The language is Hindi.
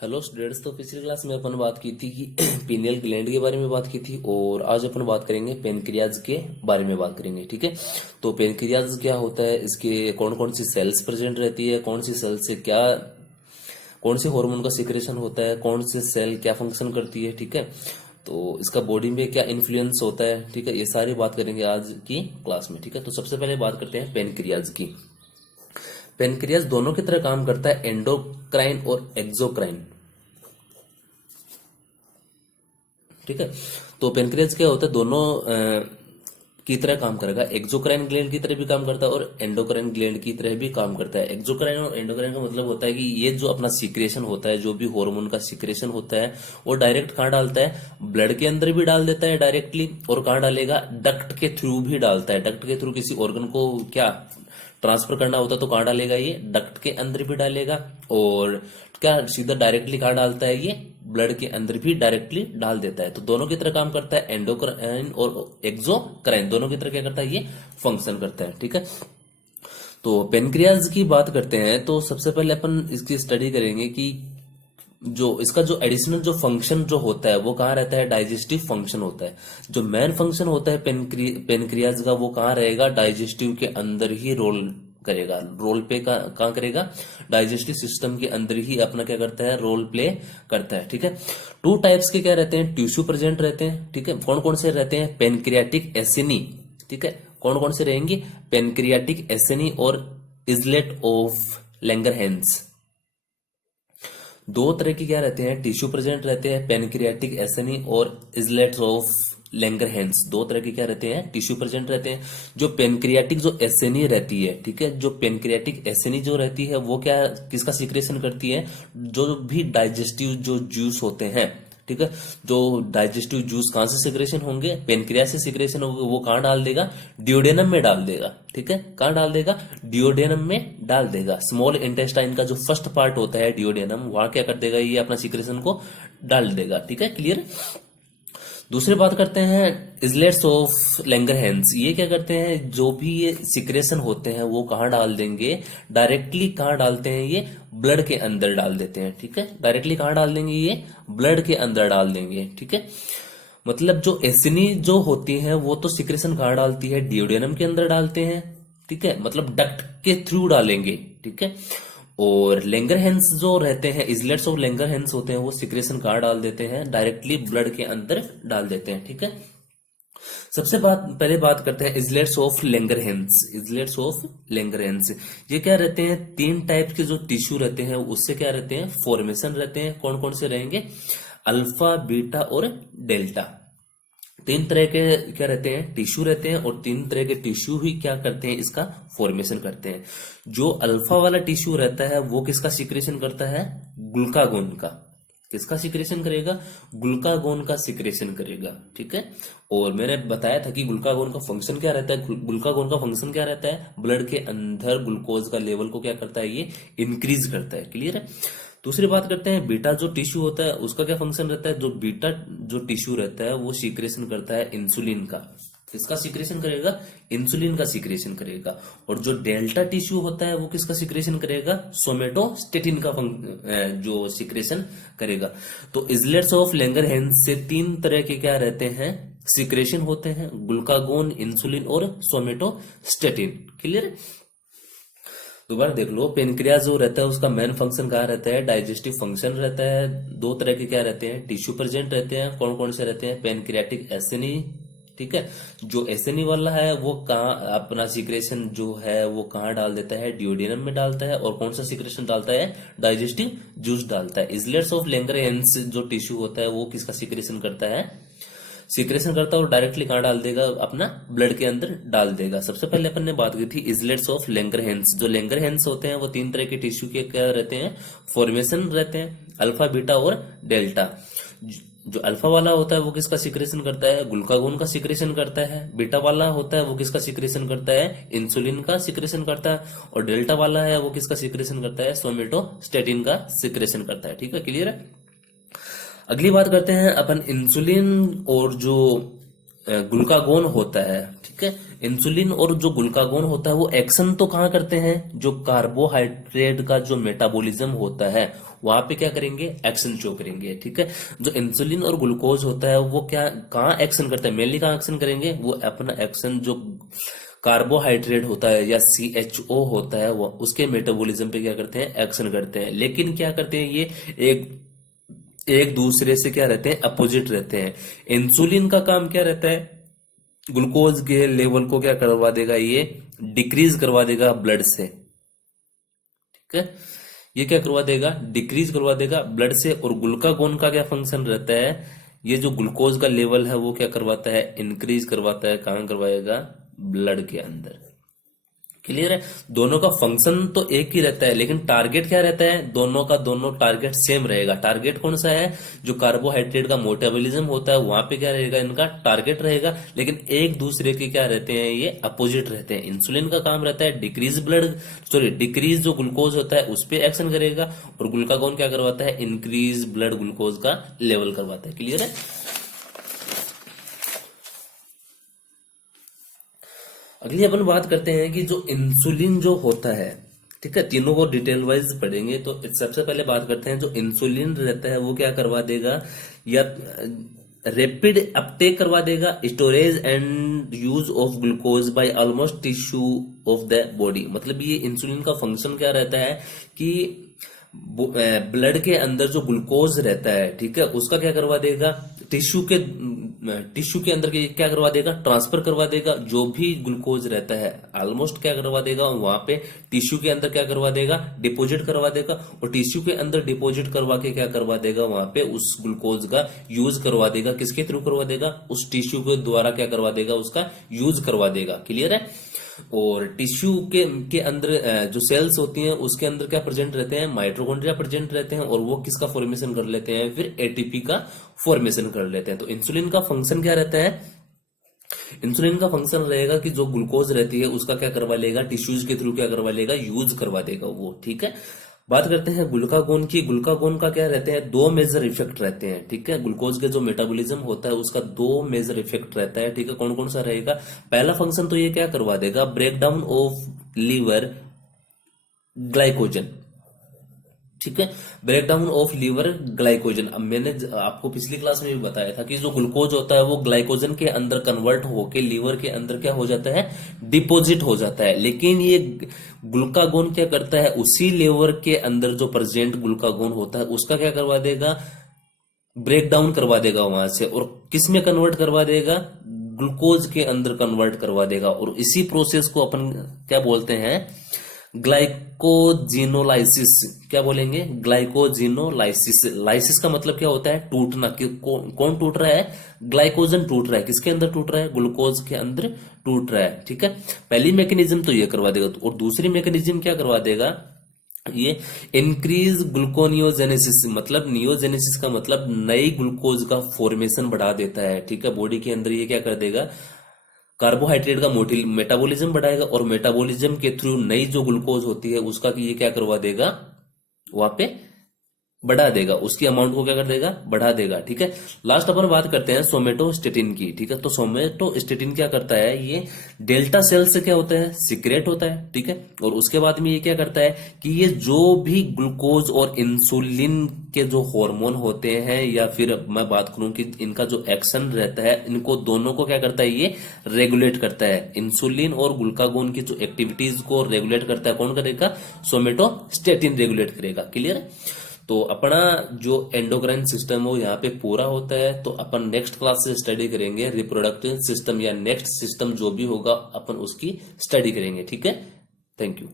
Hello students. तो पिछली क्लास में अपन बात की थी कि पीनियल ग्लैंड के बारे में बात की थी और आज अपन बात करेंगे पेनक्रियाज के बारे में बात करेंगे। ठीक है। तो पेनक्रियाज क्या होता है, इसके कौन कौन सी सेल्स प्रेजेंट रहती है, कौन सी सेल से क्या कौन से हार्मोन का सिक्रेशन होता है, कौन से सेल क्या फंक्शन करती है। ठीक है। तो इसका बॉडी में क्या इन्फ्लुएंस होता है। ठीक है। ये सारी बात करेंगे आज की क्लास में। ठीक है। तो सबसे पहले बात करते हैं पेनक्रियाज की। पेनक्रियाज दोनों की तरह काम करता है, एंडोक्राइन और एक्सोक्राइन। ठीक है। तो पेनक्रियाज क्या होता है, दोनों की तरह काम करेगा। एक्सोक्राइन ग्लैंड की तरह भी काम करता है और एंडोक्राइन ग्लैंड की तरह भी काम करता है। एक्सोक्राइन और एंडोक्राइन का मतलब होता है कि ये जो अपना सिक्रेशन होता है, जो भी हार्मोन का सिक्रेशन होता है, वो डायरेक्ट कहाँ डालता है, ब्लड के अंदर भी डाल देता है डायरेक्टली, और कहाँ डालेगा, डक्ट के थ्रू भी डालता है। डक्ट के थ्रू किसी ऑर्गन को क्या ट्रांसफर करना होता है तो कहाँ डालेगा, ये डक्ट के अंदर भी डालेगा। और क्या सीधा डायरेक्टली कहाँ डालता है, ये ब्लड के अंदर भी डायरेक्टली डाल देता है। तो दोनों की तरह काम करता है, एंडोक्राइन और एक्सोक्राइन दोनों की तरह क्या करता है, ये फंक्शन करता है। ठीक है। तो पेनक्रियाज की बात करते हैं तो सबसे पहले अपन इसकी स्टडी करेंगे कि जो इसका जो एडिशनल जो फंक्शन जो होता है वो कहाँ रहता है, डाइजेस्टिव फंक्शन होता है। जो मेन फंक्शन होता है पेनक्रियाज का, वो कहाँ रहेगा, डाइजेस्टिव के अंदर ही रोल करेगा। रोल प्ले कहाँ करेगा, डाइजेस्टिव सिस्टम के अंदर ही अपना क्या करता है, रोल प्ले करता है। ठीक है। टू टाइप्स के क्या रहते हैं, टिश्यू प्रेजेंट रहते हैं। ठीक है। कौन कौन से रहते हैं, पेनक्रियाटिक एसिनी। ठीक है। कौन कौन से रहेंगे, पेनक्रियाटिक एसिनी और इजलेट ऑफ लैंगरहैंस। दो तरह के क्या रहते हैं, टिश्यू प्रेजेंट रहते हैं, पेनक्रियाटिक एसिनी और इजलेट्स ऑफ लैंगरहैंस। दो तरह के क्या रहते हैं, टिश्यू प्रेजेंट रहते हैं। जो पेनक्रियाटिक जो एसिनी रहती है, ठीक है, जो पेनक्रियाटिक एसिनी जो रहती है वो क्या किसका सिक्रेशन करती है, जो भी डाइजेस्टिव जो जूस होते हैं। ठीक है। जो डाइजेस्टिव जूस कहां से सिक्रेशन होंगे, पेनक्रियास से सिक्रेशन होंगे, वो कहां डाल देगा, डिओडेनम में डाल देगा। ठीक है। कहां डाल देगा, डिओडेनम में डाल देगा। स्मॉल इंटेस्टाइन का जो फर्स्ट पार्ट होता है डिओडेनम, वहां क्या कर देगा, ये अपना सिक्रेशन को डाल देगा। ठीक है, क्लियर। दूसरी बात करते हैं इजलेट्स ऑफ लैंगरहैंस। ये क्या करते हैं, जो भी ये सिक्रेशन होते हैं वो कहाँ डाल देंगे, डायरेक्टली कहाँ डालते हैं, ये ब्लड के अंदर डाल देते हैं। ठीक है। डायरेक्टली कहाँ डाल देंगे, ये ब्लड के अंदर डाल देंगे। ठीक है। मतलब जो एसिनी जो होती है वो तो सिक्रेशन कहाँ डालती है, डिओडेनम के अंदर डालते हैं। ठीक है। मतलब डक्ट के थ्रू डालेंगे। ठीक है। और लैंगरहैंस जो रहते हैं, इजलेट्स ऑफ लैंगरहैंस होते हैं, वो सिक्रेशन कहाँ डाल देते हैं, डायरेक्टली ब्लड के अंदर डाल देते हैं। ठीक है। सबसे पहले बात करते हैं इजलेट्स ऑफ लैंगरहैंस। इजलेट्स ऑफ लैंगरहैंस ये क्या रहते हैं, तीन टाइप के जो टिश्यू रहते हैं उससे क्या रहते हैं, फॉर्मेशन रहते हैं। कौन कौन से रहेंगे, अल्फा, बीटा और डेल्टा। तीन तरह के क्या रहते हैं, टिश्यू रहते हैं, और तीन तरह के टिश्यू ही क्या करते हैं, इसका फॉर्मेशन करते हैं। जो अल्फा वाला टिश्यू रहता है वो किसका सिक्रेशन करता है, ग्लूकागोन का। किसका सिक्रेशन करेगा, ग्लूकागोन का सिक्रेशन करेगा। ठीक है। और मैंने बताया था कि ग्लूकागोन का फंक्शन क्या रहता है, ग्लूकागोन का फंक्शन क्या रहता है, ब्लड के अंदर ग्लूकोज का लेवल को क्या करता है, ये इंक्रीज करता है। क्लियर है। दूसरी बात करते हैं बीटा जो टिश्यू होता है उसका क्या फंक्शन रहता है। जो बीटा जो टिश्यू रहता है वो सिक्रेशन करता है इंसुलिन का। किसका सिक्रेशन करेगा, इंसुलिन का सिक्रेशन करेगा। और जो डेल्टा टिश्यू होता है वो किसका सिक्रेशन करेगा, सोमेटोस्टेटिन का जो सिक्रेशन करेगा। तो इजलेट्स ऑफ लैंगरहैंस से तीन तरह के क्या रहते हैं, सिक्रेशन होते हैं, ग्लूकागोन, इंसुलिन और सोमेटोस्टेटिन। क्लियर। दोबारा देख लो, पेनक्रियाज जो रहता है उसका मेन फंक्शन कहाँ रहता है, डाइजेस्टिव फंक्शन रहता है। दो तरह के क्या रहते हैं, टिश्यू प्रेजेंट रहते हैं। कौन कौन से रहते हैं, पेनक्रियाटिक एसिनी। ठीक है। जो एसिनी वाला है वो कहाँ अपना सिक्रेशन जो है वो कहाँ डाल देता है, डिओडेनम में डालता है। और कौन सा सिक्रेशन डालता है, डाइजेस्टिव जूस डालता है। इजलेट्स ऑफ लैंगरहैंस जो टिश्यू होता है वो किसका सिक्रेशन करता है, सिक्रेशन करता है और डायरेक्टली कहाँ डाल देगा, अपना ब्लड के अंदर डाल देगा। सबसे पहले अपन ने बात की थी इजलेट्स ऑफ लैंगरहैंस। जो लैंगरहैंस होते हैं वो तीन तरह के टिश्यू के क्या रहते हैं, फॉर्मेशन रहते हैं, अल्फा, बीटा और डेल्टा। जो अल्फा वाला होता है वो किसका सिक्रेशन करता है, ग्लूकागोन का सिक्रेशन करता है। बीटा वाला होता है वो किसका सिक्रेशन करता है, इंसुलिन का सिक्रेशन करता है। और डेल्टा वाला है वो किसका सिक्रेशन करता है, सोमेटोस्टेटिन का सिक्रेशन करता है। ठीक है, क्लियर है। अगली बात करते हैं अपन इंसुलिन और जो ग्लूकागोन होता है, ठीक है। इंसुलिन और जो ग्लूकागोन होता है वो एक्शन तो कहाँ करते हैं, जो कार्बोहाइड्रेट का जो मेटाबॉलिज्म होता है वहां पे क्या करेंगे, एक्शन शो करेंगे, ठीक है। जो इंसुलिन और ग्लूकोज होता है वो क्या कहाँ एक्शन करता है, मेनली कहाँ एक्शन करेंगे, वो अपना एक्शन जो कार्बोहाइड्रेट होता है या CHO होता है वो उसके मेटाबॉलिज्म पे क्या करते हैं, एक्शन करते हैं। लेकिन क्या करते हैं ये एक एक दूसरे से क्या रहते हैं, अपोजिट रहते हैं। इंसुलिन का काम क्या रहता है, ग्लूकोज के लेवल को क्या करवा देगा, ये डिक्रीज करवा देगा ब्लड से, ठीक है। ये क्या करवा देगा, डिक्रीज करवा देगा ब्लड से। और ग्लूकागोन का क्या फंक्शन रहता है, ये जो ग्लूकोज का लेवल है वो क्या करवाता है, इंक्रीज करवाता है। कहां करवाएगा, ब्लड के अंदर। क्लियर है, दोनों का फंक्शन तो एक ही रहता है, लेकिन टारगेट क्या रहता है, दोनों का दोनों टारगेट सेम रहेगा। टारगेट कौन सा है, जो कार्बोहाइड्रेट का मेटाबॉलिज्म होता है वहां पे क्या रहेगा, इनका टारगेट रहेगा। लेकिन एक दूसरे के क्या रहते हैं, ये अपोजिट रहते हैं। इंसुलिन का काम रहता है डिक्रीज ब्लड, सॉरी डिक्रीज जो ग्लूकोज होता है उस पर एक्शन करेगा, और ग्लूकागोन क्या करवाता है, इंक्रीज ब्लड ग्लूकोज का लेवल करवाता है। क्लियर है। अगली अपन बात करते हैं कि जो इंसुलिन जो होता है, ठीक है, तीनों को डिटेल वाइज पढ़ेंगे। तो सबसे पहले बात करते हैं, जो इंसुलिन रहता है वो क्या करवा देगा, या रैपिड अपटेक करवा देगा, storage and use of glucose by almost tissue of the body. मतलब ये इंसुलिन का फंक्शन क्या रहता है कि ब्लड के अंदर जो ग्लूकोज रहता है, ठीक है, उसका क्या करवा देगा, टिश्यू के अंदर क्या करवा देगा, ट्रांसफर करवा देगा। जो भी ग्लूकोज रहता है ऑलमोस्ट क्या करवा देगा, वहां पे टिश्यू के अंदर क्या करवा देगा, डिपोजिट करवा देगा। और टिश्यू के अंदर डिपोजिट करवा के क्या करवा देगा, वहां पे उस ग्लूकोज का यूज करवा देगा। किसके थ्रू करवा देगा, उस टिश्यू के द्वारा क्या करवा देगा, उसका यूज करवा देगा। क्लियर है। और टिश्यू के अंदर जो सेल्स होती हैं उसके अंदर क्या प्रेजेंट रहते हैं, माइटोकॉन्ड्रिया प्रेजेंट रहते हैं, और वो किसका फॉर्मेशन कर लेते हैं, फिर ATP का फॉर्मेशन कर लेते हैं। तो इंसुलिन का फंक्शन क्या रहता है, इंसुलिन का फंक्शन रहेगा कि जो ग्लूकोज रहती है उसका क्या करवा लेगा, टिश्यूज के थ्रू क्या करवा लेगा, यूज करवा देगा वो, ठीक है। बात करते हैं ग्लूकागोन की। ग्लूकागोन का क्या रहते हैं, दो मेजर इफेक्ट रहते हैं, ठीक है। ग्लूकोज के जो मेटाबॉलिज्म होता है उसका दो मेजर इफेक्ट रहता है, ठीक है। कौन कौन सा रहेगा, पहला फंक्शन तो ये क्या करवा देगा, break down of liver glycogen, ठीक है, break down of liver glycogen. अब मैंने आपको पिछली क्लास में भी बताया था कि जो ग्लूकोज होता है वो ग्लाइकोजन के अंदर कन्वर्ट होके लीवर के अंदर क्या हो जाता है, डिपोजिट हो जाता है। लेकिन ये ग्लूकागोन क्या करता है, उसी लीवर के अंदर जो प्रेजेंट ग्लूकागोन होता है उसका क्या करवा देगा, ब्रेक डाउन करवा देगा वहां से, और किस में कन्वर्ट करवा देगा, ग्लूकोज के अंदर कन्वर्ट करवा देगा। और इसी प्रोसेस को अपन क्या बोलते हैं, ग्लाइकोजिनोलाइसिस। क्या बोलेंगे, ग्लाइकोजिनोलाइसिस। लाइसिस का मतलब क्या होता है, टूटना। कौन टूट रहा है, ग्लाइकोजन टूट रहा है। किसके अंदर टूट रहा है, ग्लूकोज के अंदर टूट रहा है, ठीक है। पहली मैकेनिज्म तो ये करवा देगा, और दूसरी मैकेनिज्म क्या करवा देगा, ये इंक्रीज ग्लूकोनियोजेनेसिस। मतलब नियोजेनेसिस का मतलब नई ग्लूकोज का फॉर्मेशन बढ़ा देता है, ठीक है। बॉडी के अंदर ये क्या कर देगा, कार्बोहाइड्रेट का मेटाबॉलिज्म बढ़ाएगा, और मेटाबॉलिज्म के थ्रू नई जो ग्लूकोज होती है उसका ये क्या करवा देगा, वहां पे बढ़ा देगा, उसकी अमाउंट को क्या कर देगा, बढ़ा देगा, ठीक है। लास्ट अपन बात करते हैं सोमेटोस्टेटिन की, ठीक है। तो सोमेटोस्टेटिन क्या करता है, ये डेल्टा सेल से क्या होता है, सीक्रेट होता है, ठीक है। और उसके बाद में ये क्या करता है कि ये जो भी ग्लूकोज और इंसुलिन के जो हार्मोन होते हैं, या फिर मैं बात करूं कि इनका जो एक्शन रहता है, इनको दोनों को क्या करता है, ये रेगुलेट करता है। इंसुलिन और ग्लूकागोन की जो एक्टिविटीज को रेगुलेट करता है, कौन करेगा, सोमेटोस्टेटिन रेगुलेट करेगा। क्लियर है। तो अपना जो एंडोक्राइन सिस्टम हो यहाँ पे पूरा होता है। तो अपन नेक्स्ट क्लास से स्टडी करेंगे रिप्रोडक्टिव सिस्टम, या नेक्स्ट सिस्टम जो भी होगा अपन उसकी स्टडी करेंगे, ठीक है। Thank you.